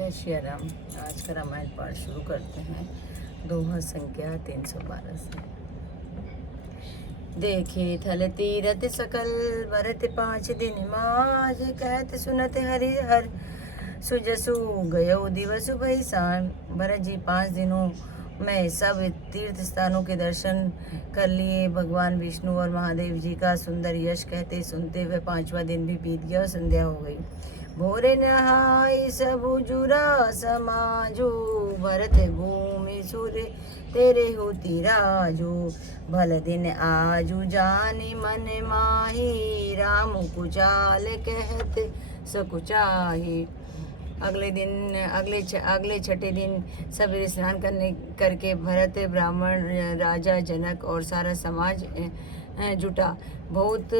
जय श्री राम। आज का रामायण पाठ शुरू करते हैं दोहा संख्या 312 से। देखे थल तीरथ सकल भरत 5 दिन माज कहत सुनत हरि हर सुजसु गयो दिवस भैसान। भरत जी 5 दिनों में सब तीर्थ स्थानों के दर्शन कर लिए। भगवान विष्णु और महादेव जी का सुंदर यश कहते सुनते हुए 5वां दिन भी बीत गया और संध्या हो गई। भोरे नहाई सब जुरा समाजो भरत भूमि सूर्य तेरे होती राजो। भल दिन आजू जानी मन माही राम कुचाल कहते सकुचाही। अगले छठे दिन सवेरे स्नान करके भरत ब्राह्मण राजा जनक और सारा समाज जुटा। बहुत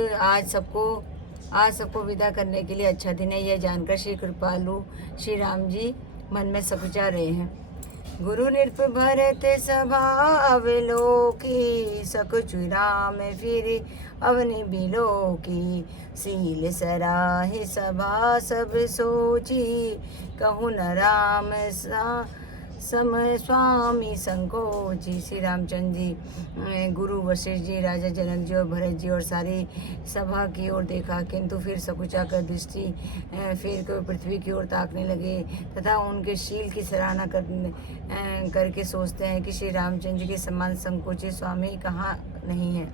आज सबको विदा करने के लिए अच्छा दिन है, यह जानकर श्री कृपालु श्री राम जी मन में सकुचा रहे हैं। गुरु नृप भरत सभा अवलोकी सकुच राम फिर अवनि बिलोकी। सील सराहि सभा सब सोची कहूँ न राम सा सम स्वामी संकोची। श्री रामचंद्र जी गुरु वशिष्ठ जी राजा जनक जी और भरत जी और सारी सभा की ओर देखा, किंतु फिर सकुचा कर दृष्टि फिर कर पृथ्वी की ओर ताकने लगे तथा उनके शील की सराहना करके सोचते हैं कि श्री रामचंद्र जी के समान संकोची स्वामी कहाँ नहीं है।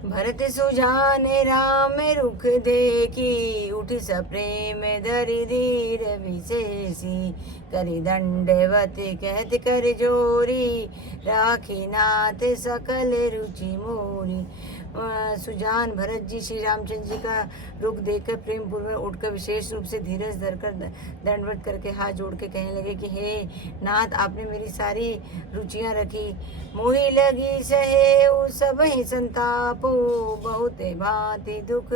भरत सुजाने राम रुख देखी उठी सप्रेम धरि धीर विशेषी। करि दंडवत कहत कर जोरी राखी नाथ सकल रुचि मोरी। सुजान भरत जी श्री रामचंद्र जी का रुख देखकर प्रेम पूर्वक उठकर विशेष रूप से धीरज धरकर दंडवत करके हाथ जोड़ के कहने लगे कि हे नाथ, आपने मेरी सारी रुचियां रखी। मोही लगी सहे सब ही संतापो बहुत भांति दुख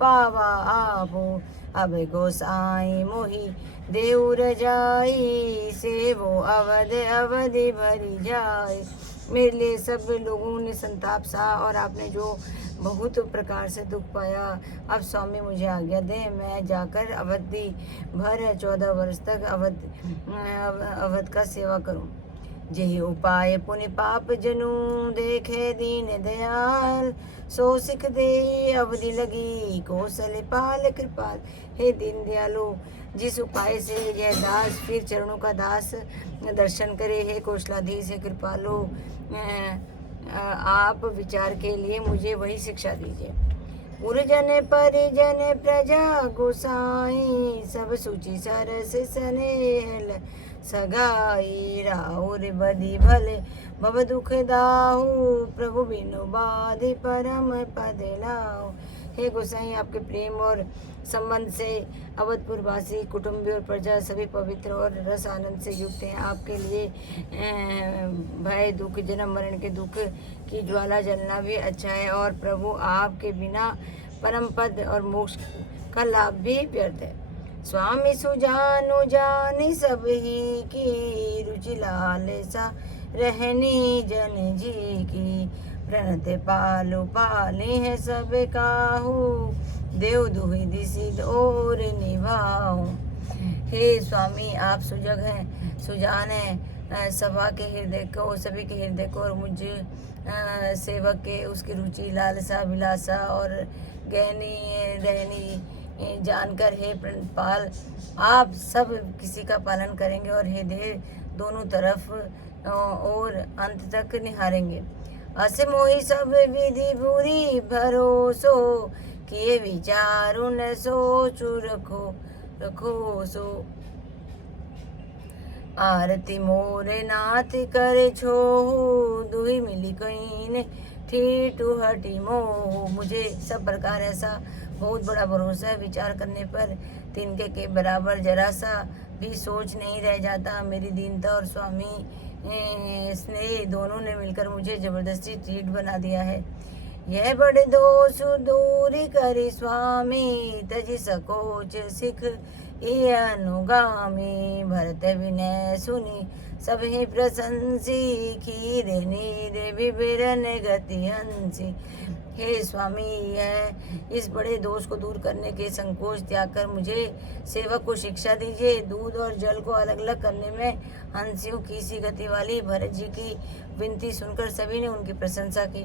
पावा आपो। अब गोसाई मोही देव रजाई से वो अवधि भरी जाए। मेरे लिए सब लोगों ने संताप सहा और आपने जो बहुत प्रकार से दुख पाया। अब स्वामी मुझे आज्ञा दे, मैं जाकर अवधि भर 14 वर्ष तक अवध का सेवा करूं। जेहि उपाय पुनि पाप जनु देखे दीन दयाल। सो सिख दे अवधि लगी कौशल पाल कृपाल। हे दीन दयालु, जिस उपाय से यह दास फिर चरणों का दास दर्शन करे, हे कौशलाधीश, हे कृपालु, आप विचार के लिए मुझे वही शिक्षा दीजिए। गुरुजन परिजन प्रजा गोसाई सब सूची सरस स्नेह सगाई। राउर बदी भले भव दुख दाहु प्रभु बिनु बाधि परम पद लाओ। हे गोसाई, आपके प्रेम और संबंध से अवधपुर वासी कुटुंबी और प्रजा सभी पवित्र और रस आनंद से युक्त हैं। आपके लिए भय दुख जन्म मरण के दुख की ज्वाला जलना भी अच्छा है, और प्रभु आपके बिना परम पद और मोक्ष का लाभ भी व्यर्थ है। स्वामी सुजानु जानी सब ही की रुचि लालसा रहनी जन जी की। प्रणत पालु पाले है सब काहू देव दुहि दिशि और निभाऊं। हे स्वामी, आप सुजग हैं, सुजान हैं, सभा के हृदय को, सभी के हृदय को और मुझ सेवक के उसकी रुचि लालसा विलासा और गहनी रहनी जानकर हे प्रणपाल आप सब किसी का पालन करेंगे और हे देव दोनों तरफ और अंत तक निहारेंगे। अस मोहि सब विधि बुरी भरोसो किए विचारु न सोचु रखो सो। आरती मोरे नाथ करे छोहु दुहि मिली कहीं ठीटू हटी मोह। मुझे सब प्रकार ऐसा बहुत बड़ा भरोसा है, विचार करने पर तिनके के बराबर जरा सा भी सोच नहीं रह जाता। मेरी दीनता और स्वामी स्नेह दोनों ने मिलकर मुझे जबरदस्ती ठीठ बना दिया है। यह बड़े दोष दूरी करी स्वामी तजी सकोच सिख ये अनुगामी। भरत विनय सुनी सब ही प्रशंसी खीरे नीरे विवरण गति हंसी। हे स्वामी, यह इस बड़े दोष को दूर करने के संकोच त्याग कर मुझे सेवक को शिक्षा दीजिए। दूध और जल को अलग अलग करने में हंसियों की सी गति वाली भरत जी की विनती सुनकर सभी ने उनकी प्रशंसा की।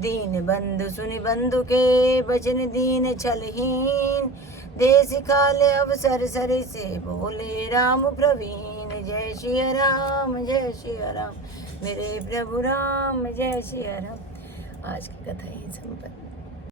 दीन बंधु सुनि बंधु के बचन दीन छलहीन, दे सिखाले अवसर सरे से बोले राम प्रवीण। जय श्री राम जय श्री राम, मेरे प्रभु राम, जय श्री राम। आज की कथा यही संपन्न।